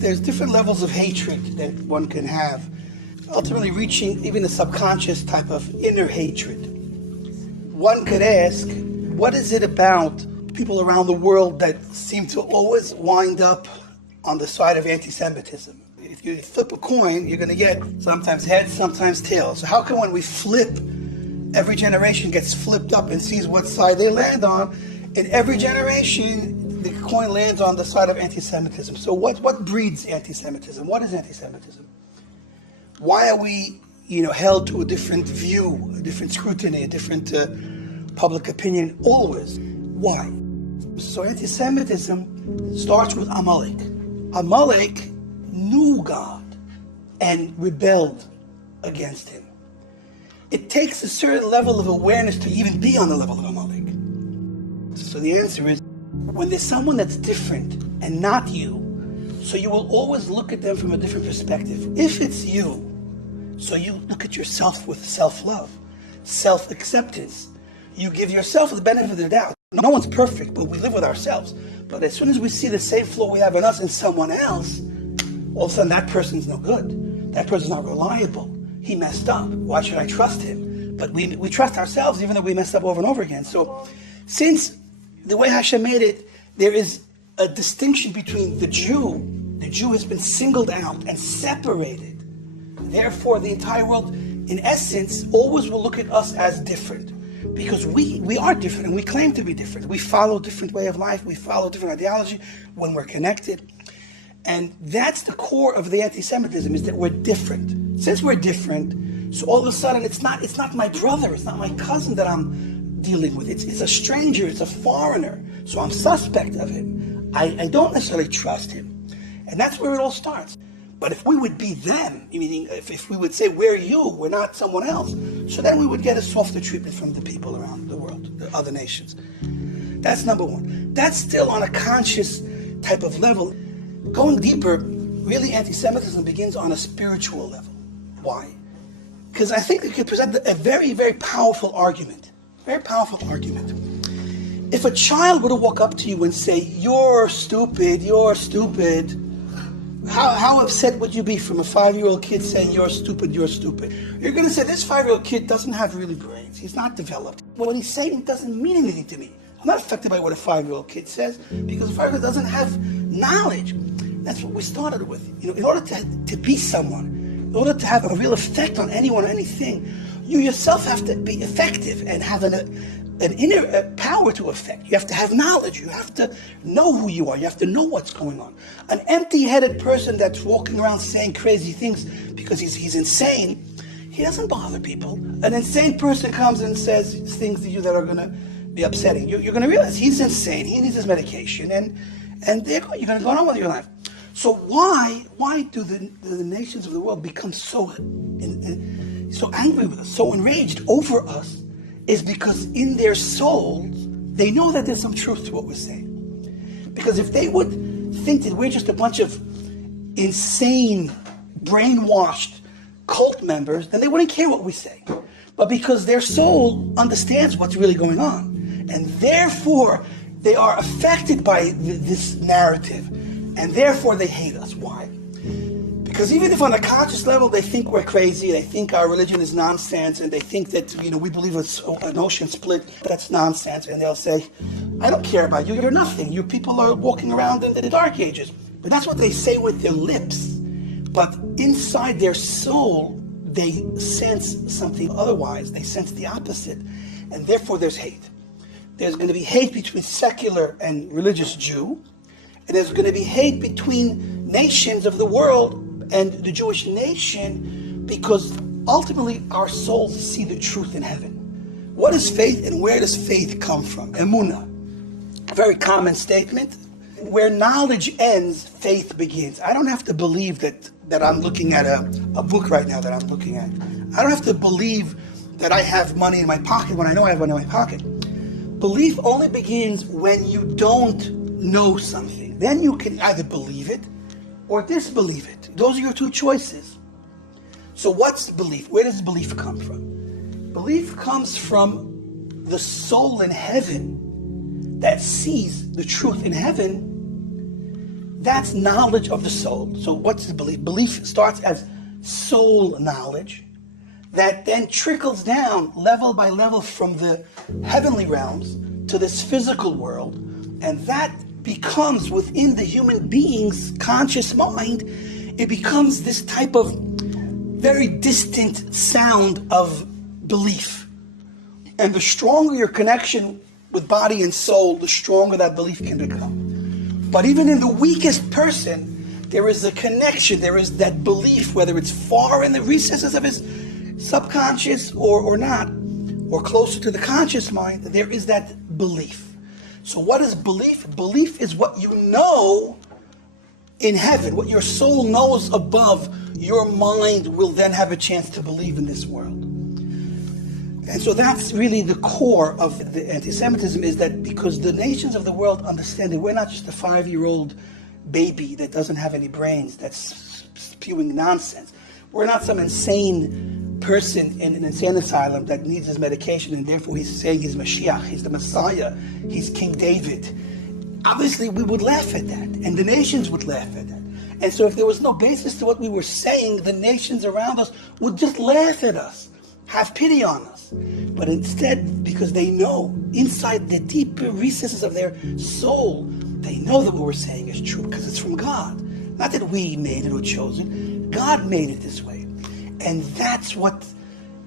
There's different levels of hatred that one can have, ultimately reaching even a subconscious type of inner hatred. One could ask, what is it about people around the world that seem to always wind up on the side of anti-Semitism? If you flip a coin, you're going to get sometimes heads, sometimes tails. So how come when we flip, every generation gets flipped up and sees what side they land on, and every generation, the coin lands on the side of anti-Semitism? So what breeds anti-Semitism? What is anti-Semitism? Why are we, held to a different view, a different scrutiny, a different public opinion always? Why? So anti-Semitism starts with Amalek. Amalek knew God and rebelled against him. It takes a certain level of awareness to even be on the level of Amalek. So the answer is, when there's someone that's different and not you, so you will always look at them from a different perspective. If it's you, so you look at yourself with self-love, self-acceptance. You give yourself the benefit of the doubt. No one's perfect, but we live with ourselves. But as soon as we see the same flaw we have in us in someone else, all of a sudden that person's no good. That person's not reliable. He messed up. Why should I trust him? But we trust ourselves even though we messed up over and over again. So since the way Hashem made it, there is a distinction between the Jew. The Jew has been singled out and separated. Therefore, the entire world, in essence, always will look at us as different. Because we are different and we claim to be different. We follow a different way of life. We follow different ideology when we're connected. And that's the core of the anti-Semitism, is that we're different. Since we're different, so all of a sudden it's not my brother, it's not my cousin that I'm dealing with. It's a stranger, it's a foreigner. So I'm suspect of him. I don't necessarily trust him. And that's where it all starts. But if we would be them, meaning if we would say, we're you, we're not someone else, so then we would get a softer treatment from the people around the world, the other nations. That's number one. That's still on a conscious type of level. Going deeper, really anti-Semitism begins on a spiritual level. Why? Because I think it could present a very, very powerful argument. Very powerful argument. If a child were to walk up to you and say, you're stupid, how upset would you be from a 5-year-old kid saying, you're stupid, you're stupid? You're going to say, this 5-year-old kid doesn't have really brains. He's not developed. What he's saying doesn't mean anything to me. I'm not affected by what a 5-year-old kid says because a 5-year-old doesn't have knowledge. That's what we started with. In order to be someone, in order to have a real effect on anyone or anything, you yourself have to be effective and have an inner power to affect. You have to have knowledge. You have to know who you are. You have to know what's going on. An empty-headed person that's walking around saying crazy things because he's insane, he doesn't bother people. An insane person comes and says things to you that are going to be upsetting. You're going to realize he's insane. He needs his medication, and you're going to go on with your life. So why do the nations of the world become so angry with us, so enraged over us? Is because in their souls, they know that there's some truth to what we're saying. Because if they would think that we're just a bunch of insane, brainwashed cult members, then they wouldn't care what we say. But because their soul understands what's really going on, and therefore they are affected by this narrative, and therefore they hate us. Why? Because even if on a conscious level they think we're crazy, they think our religion is nonsense, and they think that we believe it's an ocean split, that's nonsense, and they'll say, I don't care about you, you're nothing. You people are walking around in the dark ages. But that's what they say with their lips. But inside their soul, they sense something otherwise. They sense the opposite. And therefore there's hate. There's going to be hate between secular and religious Jew, and there's going to be hate between nations of the world and the Jewish nation, because ultimately our souls see the truth in heaven. What is faith, and where does faith come from? Emunah. A very common statement. Where knowledge ends, faith begins. I don't have to believe that I'm looking at a book right now that I'm looking at. I don't have to believe that I have money in my pocket when I know I have money in my pocket. Belief only begins when you don't know something. Then you can either believe it or disbelieve it. Those are your two choices. So what's belief? Where does belief come from? Belief comes from the soul in heaven that sees the truth in heaven, That's knowledge of the soul. So what's the belief? Belief starts as soul knowledge that then trickles down level by level from the heavenly realms to this physical world. And that becomes within the human being's conscious mind, it becomes this type of very distant sound of belief. And the stronger your connection with body and soul, the stronger that belief can become. But even in the weakest person, there is a connection, there is that belief, whether it's far in the recesses of his subconscious or not, or closer to the conscious mind, there is that belief. So what is belief? Belief is what you know in heaven, what your soul knows above. Your mind will then have a chance to believe in this world. And so that's really the core of the anti-Semitism, is that because the nations of the world understand that we're not just a 5-year-old baby that doesn't have any brains, that's spewing nonsense. We're not some insane person in an insane asylum that needs his medication and therefore he's saying he's Mashiach, he's the Messiah, he's King David. Obviously we would laugh at that, and the nations would laugh at that. And so if there was no basis to what we were saying, the nations around us would just laugh at us, have pity on us. But instead, because they know inside the deeper recesses of their soul, they know that what we're saying is true because it's from God. Not that we made it or chose it, God made it this way. And that's what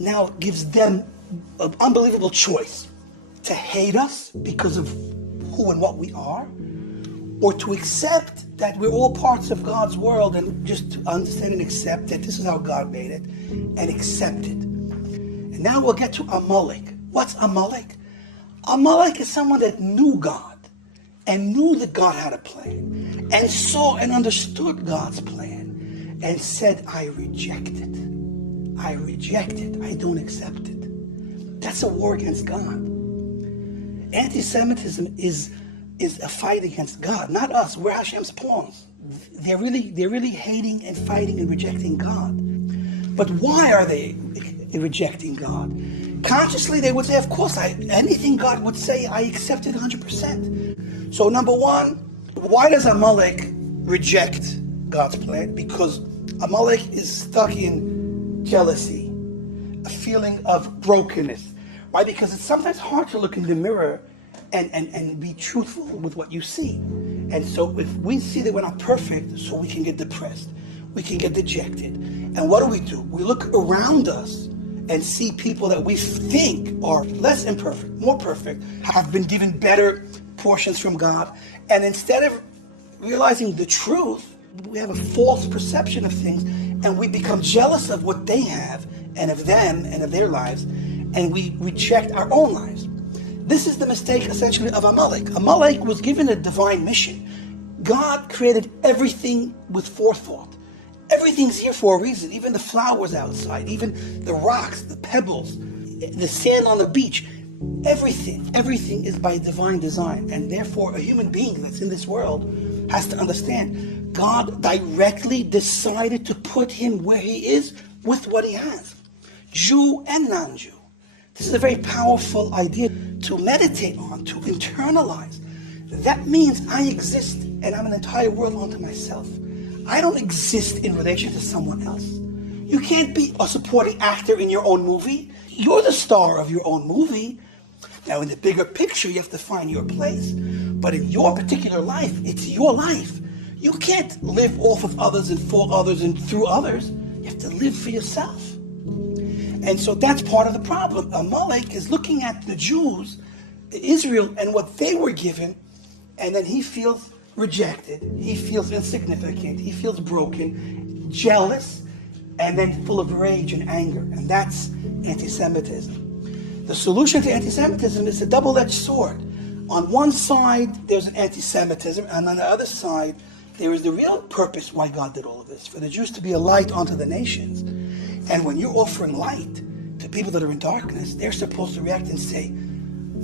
now gives them an unbelievable choice: to hate us because of who and what we are, or to accept that we're all parts of God's world and just to understand and accept that this is how God made it and accept it. And now we'll get to Amalek. What's Amalek? Amalek is someone that knew God and knew that God had a plan and saw and understood God's plan and said, I reject it. I reject it. I don't accept it. That's a war against God. Anti-Semitism is a fight against God, not us. We're Hashem's pawns. They're really hating and fighting and rejecting God. But why are they rejecting God? Consciously, they would say, of course, anything God would say, I accept it 100%. So number one, why does Amalek reject God's plan? Because Amalek is stuck in jealousy, a feeling of brokenness. Why? Because it's sometimes hard to look in the mirror and be truthful with what you see. And so if we see that we're not perfect, so we can get depressed, we can get dejected. And what do? We look around us and see people that we think are less imperfect, more perfect, have been given better portions from God. And instead of realizing the truth, we have a false perception of things, and we become jealous of what they have and of them and of their lives, and we reject our own lives. This is the mistake essentially of Amalek. Amalek was given a divine mission. God created everything with forethought. Everything's here for a reason, even the flowers outside, even the rocks, the pebbles, the sand on the beach. Everything is by divine design, and therefore a human being that's in this world has to understand God directly decided to put him where he is with what he has, Jew and non-Jew. This is a very powerful idea to meditate on, to internalize. That means I exist and I'm an entire world unto myself. I don't exist in relation to someone else. You can't be a supporting actor in your own movie. You're the star of your own movie. Now, in the bigger picture, you have to find your place. But in your particular life, it's your life. You can't live off of others and for others and through others. You have to live for yourself. And so that's part of the problem. Amalek is looking at the Jews, Israel, and what they were given, and then he feels rejected. He feels insignificant. He feels broken, jealous, and then full of rage and anger. And that's anti-Semitism. The solution to anti-Semitism is a double-edged sword. On one side, there's an anti-Semitism, and on the other side, there is the real purpose why God did all of this, for the Jews to be a light unto the nations. And when you're offering light to people that are in darkness, they're supposed to react and say,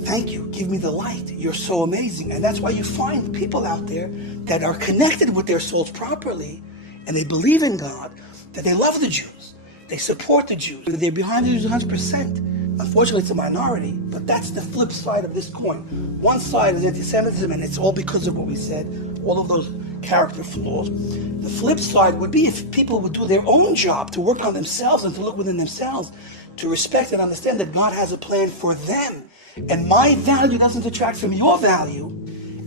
thank you, give me the light, you're so amazing. And that's why you find people out there that are connected with their souls properly, and they believe in God, that they love the Jews, they support the Jews, they're behind the Jews 100%. Unfortunately, it's a minority, but that's the flip side of this coin. One side is anti-Semitism, and it's all because of what we said, all of those character flaws. The flip side would be if people would do their own job to work on themselves and to look within themselves, to respect and understand that God has a plan for them. And my value doesn't detract from your value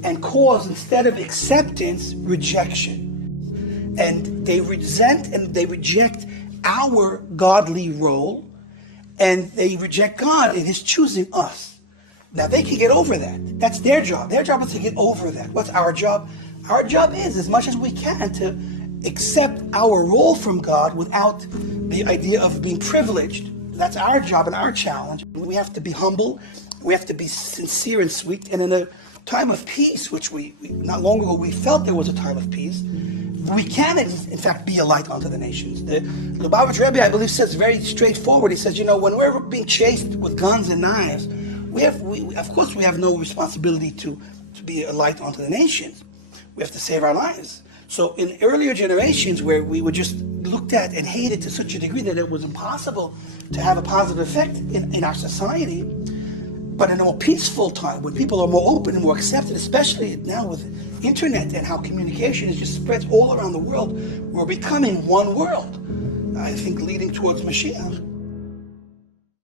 and cause, instead of acceptance, rejection. And they resent and they reject our godly role, and they reject God in his choosing us. Now they can get over that. That's their job. Their job is to get over that. What's our job? Our job is, as much as we can, to accept our role from God without the idea of being privileged. That's our job and our challenge. We have to be humble. We have to be sincere and sweet. And in a time of peace, which we not long ago we felt there was a time of peace, we can, in fact, be a light unto the nations. The Lubavitch Rebbe, I believe, says very straightforward. He says, when we're being chased with guns and knives, of course we have no responsibility to be a light unto the nations. We have to save our lives. So in earlier generations where we were just looked at and hated to such a degree that it was impossible to have a positive effect in our society, but in a more peaceful time, when people are more open and more accepted, especially now with internet and how communication is just spreads all around the world, we're becoming one world, I think, leading towards Mashiach.